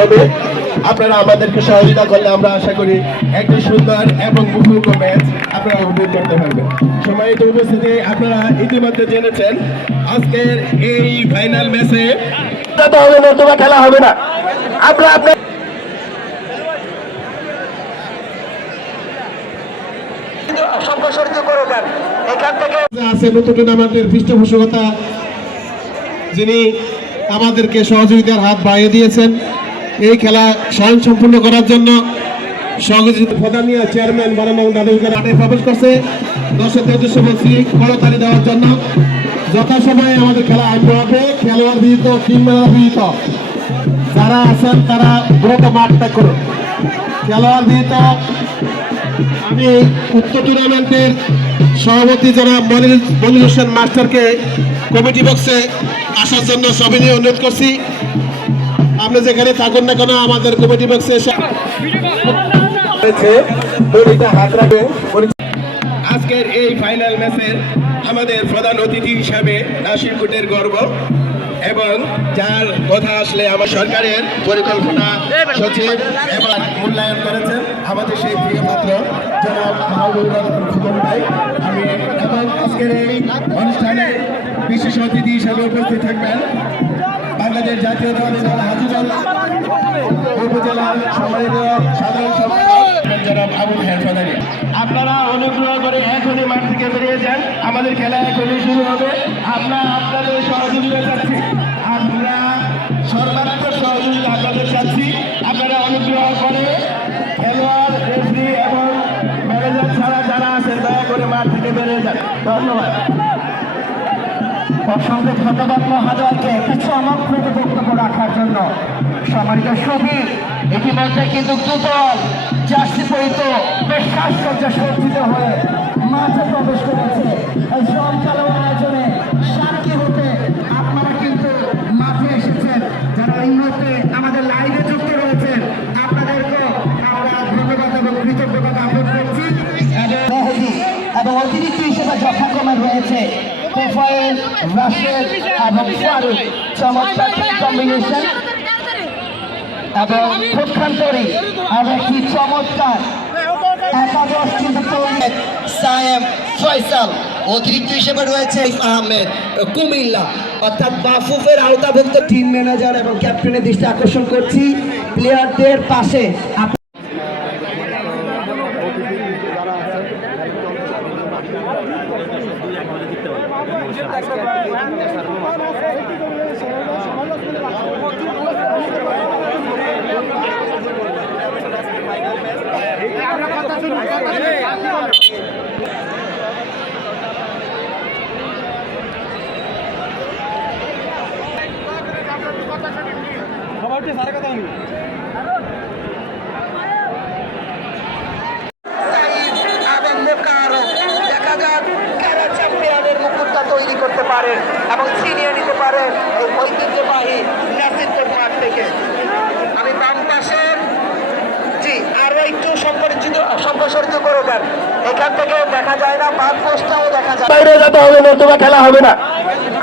হবে। আপনারা আমাদেরকে সহযোগিতা করলে আমরা আশা করি একটি সুন্দর এবং মুখোমুখি ম্যাচ আপনারা উপভোগ করতে পারবেন। সম্মানিত উপস্থিতি, আপনারা ইতিমধ্যে জেনেছেন আজকের এই ফাইনাল ম্যাচে হবে নতুবা খেলা হবে না। আপনারা আপনার সম্প্রসারিত করবেন। এখান থেকে আছে নতুন টুর্নামেন্টের পৃষ্ঠপোষকতা যিনি আমাদেরকে সহযোগিতার হাত বাড়িয়ে দিয়েছেন এই খেলা স্বয়ংসম্পূর্ণ করার জন্য। প্রধানীয় চেয়ারম্যান বারানং দাদুকে মাঠে প্রবেশ করছে। দর্শকদের উদ্দেশ্যে বলছি করতালি দেওয়ার জন্য। যথাসময়ে আমাদের খেলা আরম্ভ হবে। খেলোয়াড় বিহিত, টিম ম্যানেজার বিহিত যারা আছেন তারা দ্রুত মাঠ ত্যাগ করুন। খেলোয়াড় বিহিত আমি উক্ত টুর্নামেন্টের সভাপতি জনাব মনির হোসেন মাস্টারকে কমিটি বক্সে আসার জন্য সবিনয় অনুরোধ করছি। আপনি যেখানে থাকুন না কেন আমাদের কমিটি বক্সে এসে হাত রাখবে। আজকের এই ফাইনাল ম্যাচের আমাদের প্রধান অতিথি হিসাবে নাসিরকোটের গর্ব এবং যার কথা আসলে আমার সরকারের পরিকল্পনা সচিব এবং মূল্যায়ন করেছেন আমাদের সেই প্রিয় পাত্র জনাব মাহবুবুর রহমান খোকন ভাই। আমি এবং আজকের এই অনুষ্ঠানে বিশেষ অতিথি হিসাবে উপস্থিত থাকবেন বাংলাদেশ জাতীয়তাবাদী দল হাজিগঞ্জ উপজেলার সম্মানিত সাধারণ সম্পাদক জনাব আবুল হেরফাদারি। আপনারা অনুগ্রহ করে এখনই মাঠ থেকে বেরিয়ে যান। আমাদের খেলা এখনই শুরু হবে। আমরা আপনাদের সহযোগিতা চাচ্ছি। আমরা সর্বাত্মক সহযোগিতা আপনাদের চাচ্ছি। আপনারা অনুগ্রহ করে খেলোয়াড়, রেফারি এবং ম্যানেজার ছাড়া যারা আছেন দয়া করে মাঠ থেকে বেরিয়ে যান। ধন্যবাদ। অসংখ্য ধন্যবাদ মহাদয়কে কিছু আমন্ত্রিত বক্তব্য রাখার জন্য। সম্মানিত সভী, ইতিমধ্যে কিন্তু দুদল জার্সি পরিত বেশ সাজসজ্জা সজ্জিত হয়ে মাঠে প্রবেশ করেছে। এই জমকালো আয়োজনে সাক্ষী হতে আপনারা কিন্তু মাঠে এসেছেন। যারা এই মুহূর্তে আমাদের লাইভে যুক্ত রয়েছেন আপনাদেরকে আমরা ধন্যবাদ এবং কৃতজ্ঞতা জ্ঞাপন করছি। এবং অতিরিক্ত হিসেবে যথাক্রমে রয়েছে প্রোফাইল, রাশেদ এবং ফারুক। চমৎকার কম্বিনেশন এবং পক্ষান্তরে আর একটি চমৎকার একাদশ কিন্তু সায়েম ফয়সাল। অতিরিক্ত হিসেবে রয়েছে আহমেদ কুমিল্লা অর্থাৎ বাফুফের আওতাভুক্ত। টিম ম্যানেজার এবং ক্যাপ্টেনের দৃষ্টি আকর্ষণ করছি প্লেয়ারদের পাশে। তৈরি করতে পারেন এবং ছিনিয়ে নিতে পারেন এই ঐতিহ্যবাহী নাসিরকোট মাঠ থেকে। আমি বাম পাশে জি আরো একটু সম্প্রসারিত করবেন। এখান থেকে দেখা যায় না, বাম পোস্টটাও দেখা যায়। বাইরে যেতে হবে নতুবা খেলা হবে না।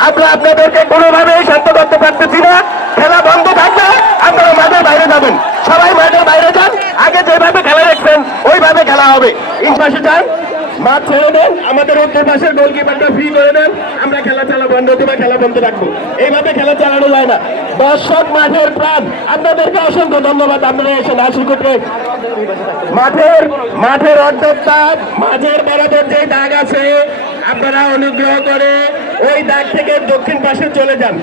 আমরা আপনাদেরকে কোনোভাবেই শান্ত করতে পারতেছি না। খেলা বন্ধ থাকবে, আপনারা মাঠের বাইরে যাবেন। সবাই মাঠের বাইরে যান। আগে যেভাবে খেলা দেখছেন ওইভাবে খেলা হবে। ইনপাশে যান, মাঠ ছেড়ে দেন। আমাদের উত্তর পাশের গোলকিপারটা ফ্রি করে দেন। আমরা খেলা চালাবো, নতুবা খেলা বন্ধ রাখবো। এইভাবে খেলা চালানো যায় না। দর্শক মাঠের প্রাণ, আপনাদেরকে অসংখ্য ধন্যবাদ। আপনারা এসে নাসিরকোটে মাঠের অর্ধেকটা মাঝের বরাবর যে দাগ আছে আপনারা অনুগ্রহ করে ওই দাগ থেকে দক্ষিণ পাশে চলে যান।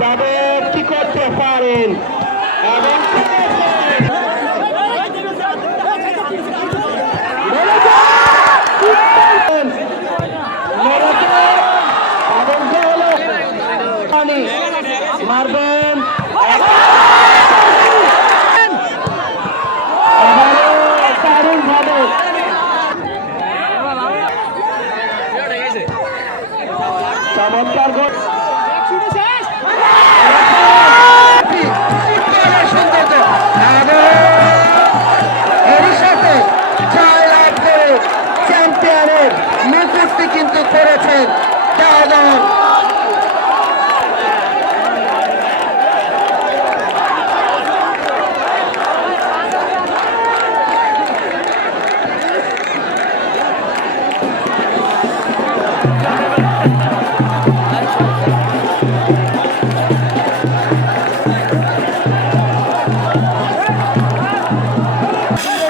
যাবে কি করতে পারেন মারবেন। দারুণভাবে চমৎকার গোল। এরই সাথে জয়লাভ করে চ্যাম্পিয়নের মুকুটটি কিন্তু করেছেন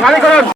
খালি করুন